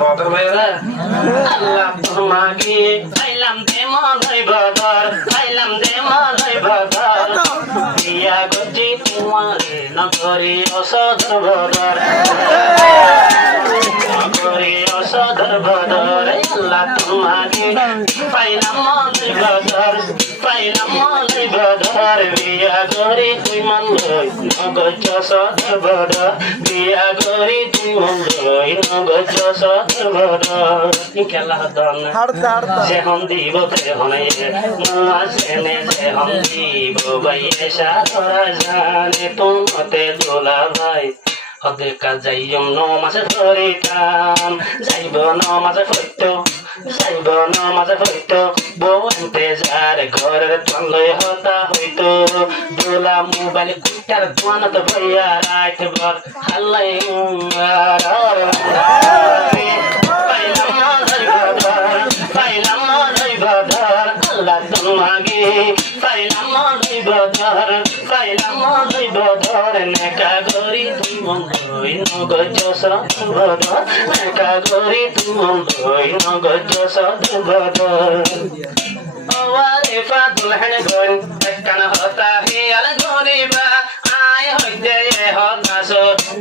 বদর ভাইরা আল্লাহ তোমাকে পাইলাম দে মলাই বদর পাইলাম দে মলাই বদর বিয়া গজি তোমার নগরী অসদর বদর নগরী অসদর বদর আল্লাহ তোমাকে পাইলাম মলাই বদর পাইলাম মলাই বদর বিয়া গরি তুই মনলই নগজ সদর বদর বিয়া গরি তুই মনলই নগজ সদর বদর ইনশাআল্লাহ দন যেহন দিব তেহনে মুয়া সেনে যেহন দিব বাইয়ে সারা জানে তোমাতে দোলা ভাই হদে কাজাইম নমাজে ধরিতাম যাইব নমাজে ফইতো যাইব নমাজে ফইতো বউতে যার ঘরের তলয় হতা হইতো দোলা মোবাইল কুটার দোয়ানত ভইয়া রাত ভর হাল্লাই পাইলাম মলাই বদর পাইলাম মলাই বদর আল্লাহ তোমাকে পাইলাম মলাই বদর পাইলাম মলাই বদর নেকা গরি তুই মন লই নগজ সদর বদর নেকা গরি তুই মন লই নগজ সদর বদর ওয়ারে ফাদুল হানগন একখানা হতা হে আল গরিবা আয় হইতে এ হতাশ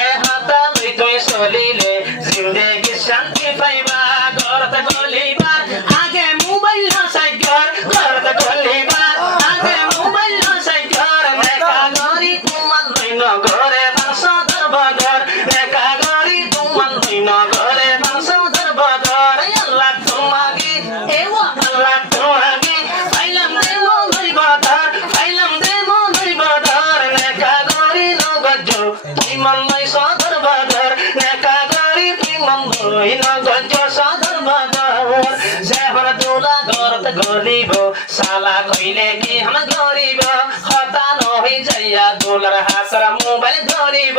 এ হতা লই তুই চলিলে জিন্দেগি শান্তি পাইবা ঘরতে গলিবা আগে মোবাইল নসাই ঘর ঘরতে গলিবা আগে মোবাইল নসাই ঘর নেকা গরি তোমার লই নগরে বাসদর বদর নেকা গরি তোমার লই নগরে বাসদর বদর আল্লাহ তোমাকে এওয়া আল্লাহ তোমাকে পাইলাম দে মলাই বদর পাইলাম দে মলাই বদর নেকা গরি নগজ তুই মলাই সদর বদর নেকা গরি তুই মলাই নগজ সদর বদর যেহর দোলা ঘরত গলিব সালা কইলে কি হাম গরিব হতা নহি যাইয়া দোলার হাতর মোবাইল ধরিব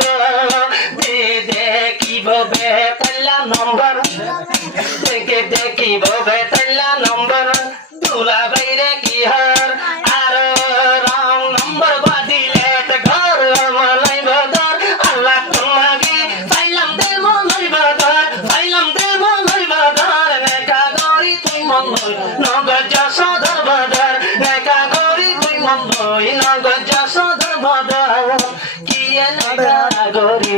দে দেখিব বেতলা নম্বর দেখে দেখিব বেতলা নম্বর দোলা বাইরে কি হার আর রং নম্বর বাদিলে ঘর মলাই বদর আল্লাহ তোমাকে পাইলাম দে মলাই বদর পাইলাম দে মলাই বদর নেকা গরি তুই মলাই নগজ সদর বদর নেকা গরি তুই মলাই নগজ সদর বদর কি নেকা গরি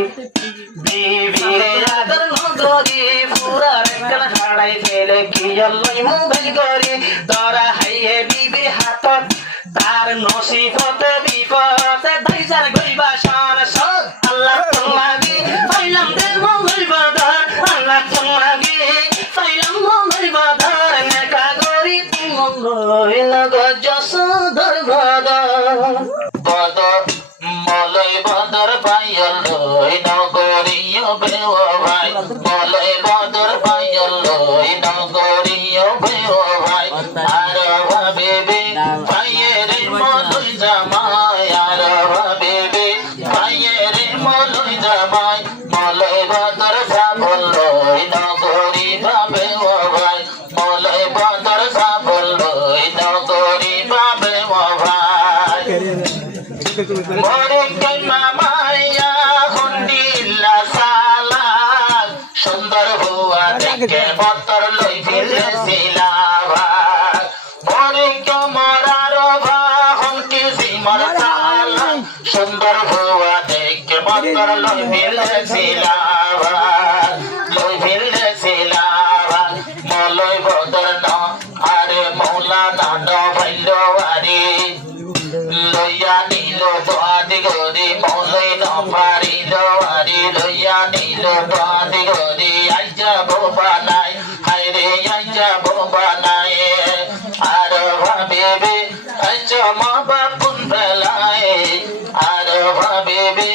বিবিরে আদর নগরি পুরা রেকল হাড়াই ফেলে কি আল্লাহ মোবাইল গরি দরা হাইয়ে বিবির হাতত তার নসিবতে বিপদে ভাইজার গইবা শান সদ আল্লাহ তোমাকে পাইলাম দে মলাই বদর আল্লাহ তোমাকে পাইলাম মলাই বদর নেকা গরি তুই মলাই নগজ সদর বদর বদর মলাই বদর পাইল লই নগরিয় বেও ভাই মলাই বদর পাইল লই নগরিয় বেও ভাই আর ভাবিবি পাইরে মলাই জামাই আর ভাবিবি পাইরে মলাই জামাই মলাই বদর সাবল লই নগরি ভাবেও ভাই মলাই বদর সাবল লই নগরি ভাবেও ভাই মরে কইমা মাইয়া হুন্ডিল্লা সালাল সুন্দর হুয়া দেখে বতর লই ফিরে সিলাবা মরে কমরার ভা হুন্ডি সিমর সালাল সুন্দর হুয়া দেখে বতর লই ফিরে সিলাবা লই ফিরে সিলাবা মলই বদর ন আরে মৌলা নাড ভাইল আরে লইয়া নিল বাদি গরি মলাই ন পারিল আরে লইয়া নিল বাদি গরি আইজা বোবা নাই হায়রে আইজা বোবা নাই আর ভাবিবে আচ্ছা মা বাপুন বেলায় আর ভাবিবে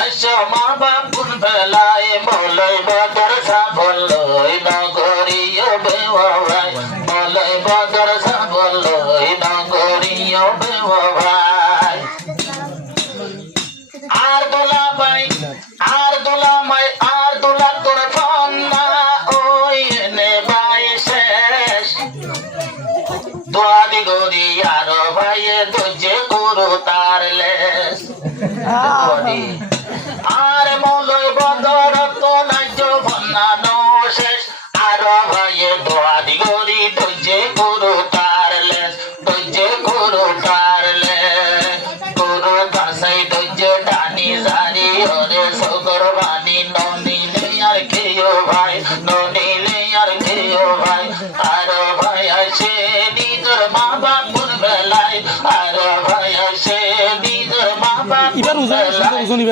আচ্ছা মা বাপুন বেলায় মলাই বদর সাবল লই নগরিয় বেওয়া ভাই মলাই বদর সাবল লই নগরিয় বেওয়া ভাই আর দোলা ভাই আর দোলা মাই আর দোলা তোর ফন্না ওই নে ভাই শেষ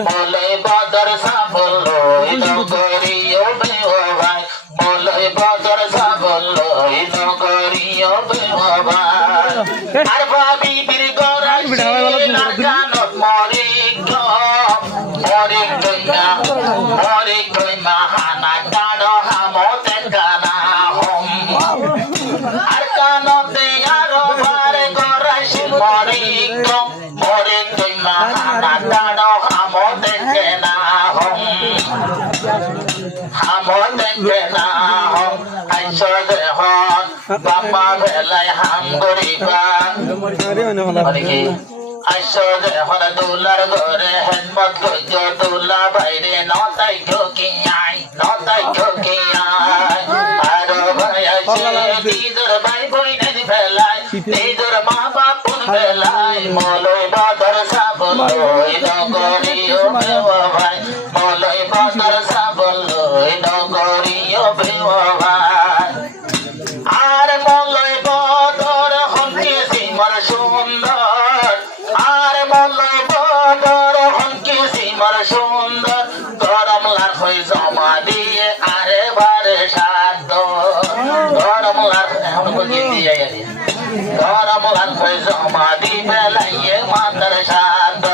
মলয় বদর সাফল্য নগরীয় ভাই মলয় বদর সাফল্য নগরীয় ভাই আর ভাবি বীর গরাই লাগানো মরে কইমা হানা টানো হামতে কানা হম আর কানতে আরো বারে গরাই মরে কইমা হানা টানো হামতে কেনা হম হামতে কেনা হম আইসো দেহন বাপা ভেলাই হাম গরিবা অনেকে আইসো দেহন দুলার ঘরে হেদমত গজ্জ দুলা বাইরে নতাই ঢোকিয়াই আরো ভাই আছে নিজের ভাই বইনের ফেলাই নিজের মা বাপুর ফেলাই মলয় বদর সাবলয় নগরীয় ভাই মলয় বদর সাবলয় নগরীয় ভাই আর মলয় বদর হনকে সিমর সুন্দর আর মলয় বদর হনকে সিমর সুন্দর গরম লাখ হয়ে জমা দিয়ে আরে বারে সাধ্য গরম লাখ এখন দিয়ে গরম লাখ হয়ে জমা দিবে লাইয়ে মাতার সাধ্য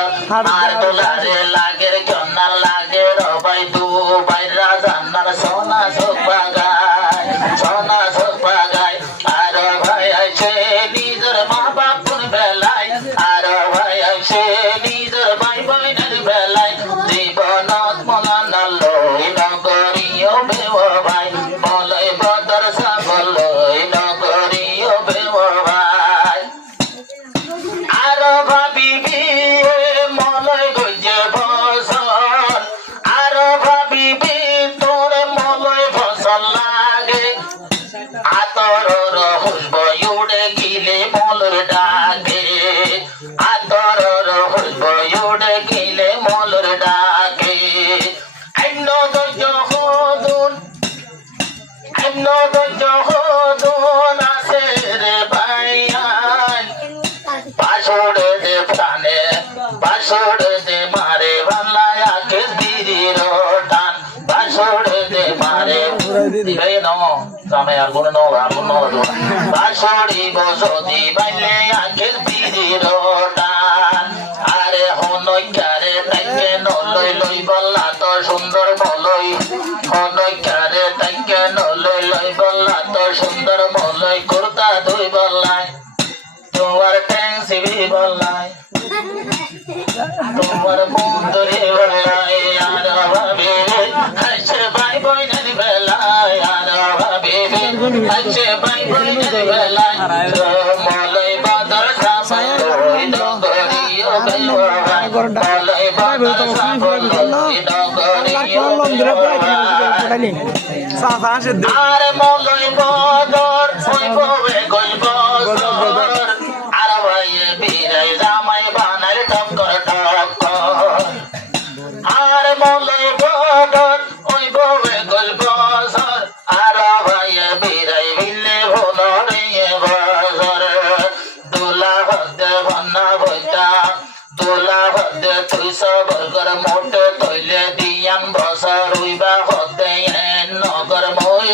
আর তোলারে লাগের জন্নার লাগে রবাই দু বাইরা জান্নার সোনা সোপা গায় আর ভাই আছে নিজের মা বাপুর বেলায় আর ভাই আছে নিজের ভাই বোনের বেলায় জীবনত মলানাল নগরীয় ভাই মলয় বদর সাফল্য নগরীয় ভাই আর ভাবিবি মলয় গজে ফসল আর ভাবিবি তোর মলয় ফসল লাগে আতর হইব উড়ে গিলে মলর ডাকে আতর হইব উড়ে গিলে মলর ডাকে আইন দৈর্য হদুন আছে রে ভাইয়ান পাশড়ে দে প্রাণে পাশড়ে দে মারে বাংলায় আকে বীরের টান পাশড়ে দে মারে দিবে ন সামে আর গুণ ন পাশড়ি বসতি বাইলে আকে বীরের টান আরে হনইকারে তাইকে নলই লই বললা তো সুন্দর বলই হনইকারে তাইকে নলই লই বললা তো সুন্দর বলই কুর্তা দুই বললাই তোমার ট্যাংসি বললাই তোমার বন্ধুরে বললাই আর ভাবে হাসে ভাই বোনের বেলায় আর ভাবে হাসে ভাই বোনের বেলায় মলয় বদর সাফল্য নগরীয় ভাই মলয় বদর সাফল্য নগরীয় আর মলয় বদর হইবে গল্প আর ভাই বীরাই জামাই বানার টক্কর আর মলয় বদর হইবে গল্প আর ভাই বীরাই বিলে ভোলরে বজর দুলা হদে বন্না বইতা দুলা হদে তুই সবর মোটে তৈলে দিয়াম বসর রইবা হদে নগর মই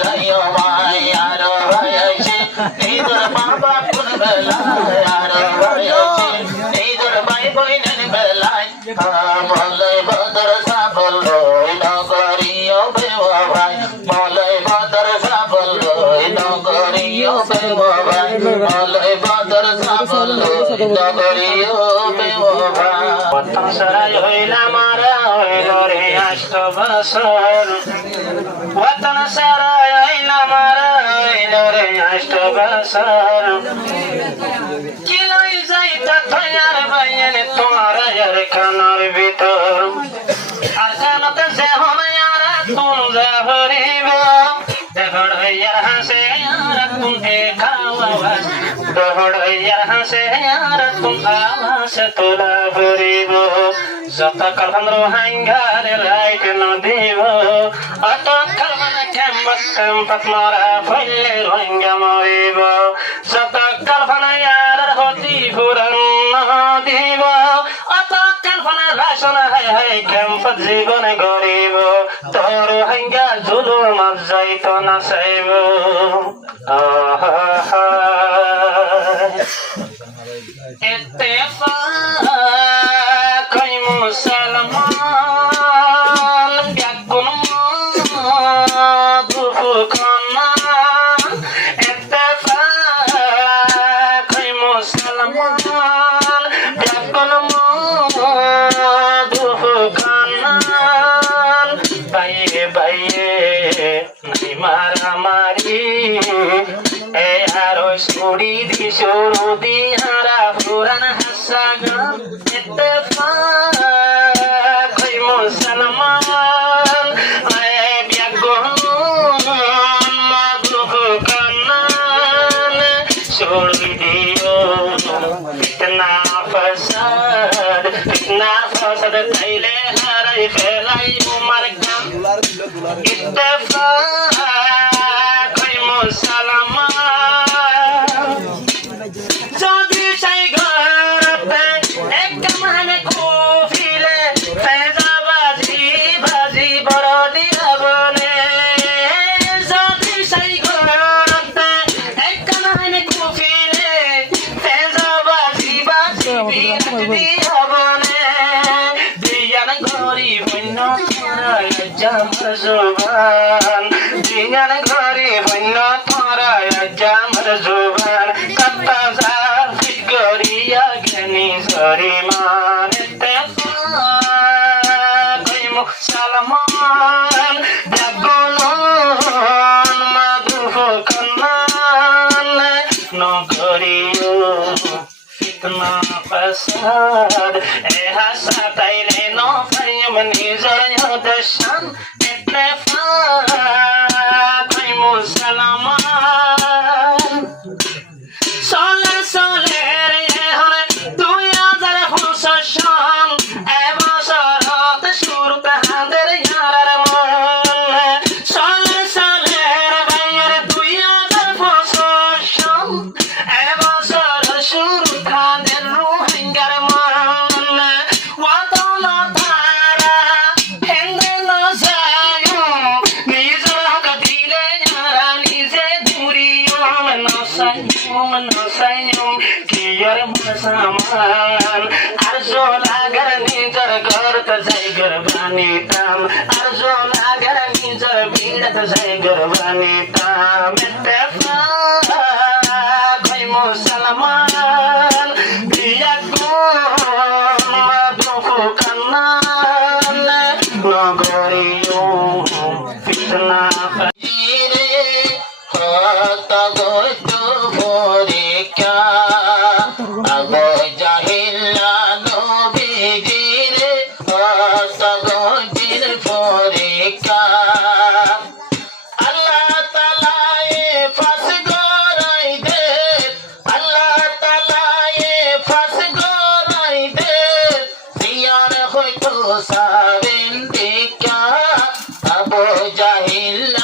যাইও ভাই আর ভাই আছে নিজের মা বাপুর বেলায় আর ভাই আছে নিজের ভাই বোনের বেলায় মলয় বদর সাফল্য নগরীয় ভাই মলয় বদর সাফল্য নগরীয় ভাই মলয় বদর সাফল্য নগরীয় ভাই পতন সরাই হইলা মারা হইল রে 8 বছর পতন সরাই হইলা মারা হইল রে 8 বছর কি লই যাইতা থয়ার বাইনে তোমার আর কানার ভিতর আর কানতে সে হমায়ারা তুম যা হরিব দহড়াইয়ার হাসে আর তুম এ খাওয়া দহড়াইয়ার হাসে আর তুম আওয়াজ তোলা হরিব যত কালন রোহাঙ্গারে লাইট ন দিব অত কালন কেম্পত মারা ফলে রোহিঙ্গা মরিব যত কালন ইয়ার হতি ফুরন দিব রাশন হাই হাই ক্যাম্পাস জীবন গরিব তোর হাঙ্গা জুলুম যাইতো না চাইব এত্তেফাক মুসলমান ব্যাকুল মধুখানা এত্তেফাক মুসলমান ব্যাকুল মধুখানা বাইয়ে বাইয়ে নাই মারামারি এ আরো সুরি দি সুরু দি হারা পুরান হাসা গান ইত্তেফাক মুসলমান এ ব্যাগুন মধুখানান সুরি দিও ফিতনা ফাসাদ তাইলে হারাই ফেলাই উমার গান ইত্তেফাক মুসলমান যদি সেই ঘরতে এক মানে কুফিলে ফেজাবাজি বাজি বড় দিয়া বলে যদি সেই ঘরতে এক মানে কুফিলে ফেজাবাজি বাজি বিরাট দিয়া বলে দিয়ান ঘরি বন্য তোরাই জামর জুবান দিয়ান ঘরি বন্য তোরাই জামর জুবান কত্তা জাফিক গরিয়া গনি জরিমান ইত্তেফাক মুসলমান ব্যাগুন মধুখানান নগরিও ফিতনা ফাসাদ এ হাসা তাইলে নো ফাইম নিজর হদশান ইত্তেফাক মুসলমান সলে সলে রে হলে 2025 সন এবছরত শুরুতে হাদের ইয়ার মন সলে সলে রে ভাইয়ের 2025 সন এবছর শুরু হাদের রোহিঙ্গার মন ওয়াতন তারা হেন্দে ন যায় নিজর হক দিলে ইয়ারা নিজে দুরিও নসাইম কিয়র মুসলমান আরজো লাগার নিজর ঘরত যাই গরবানিতাম আরজো লাগার নিজর বিড়ত যাই গরবানিতাম ইত্তেফাক মুসলমান ব্যাগুন মধুখানান নগরিও ফিতনা ফাজিরে হত গত পরীক্ষা আগো জাহিলা নবীজিরে হত গতির পরীক্ষা আল্লাহ তাআলা এ ফাস গরাই দে আল্লাহ তাআলা এ ফাস গরাই দে দিয়ার হয়তো সাবেন দেখা আবু জাহিলা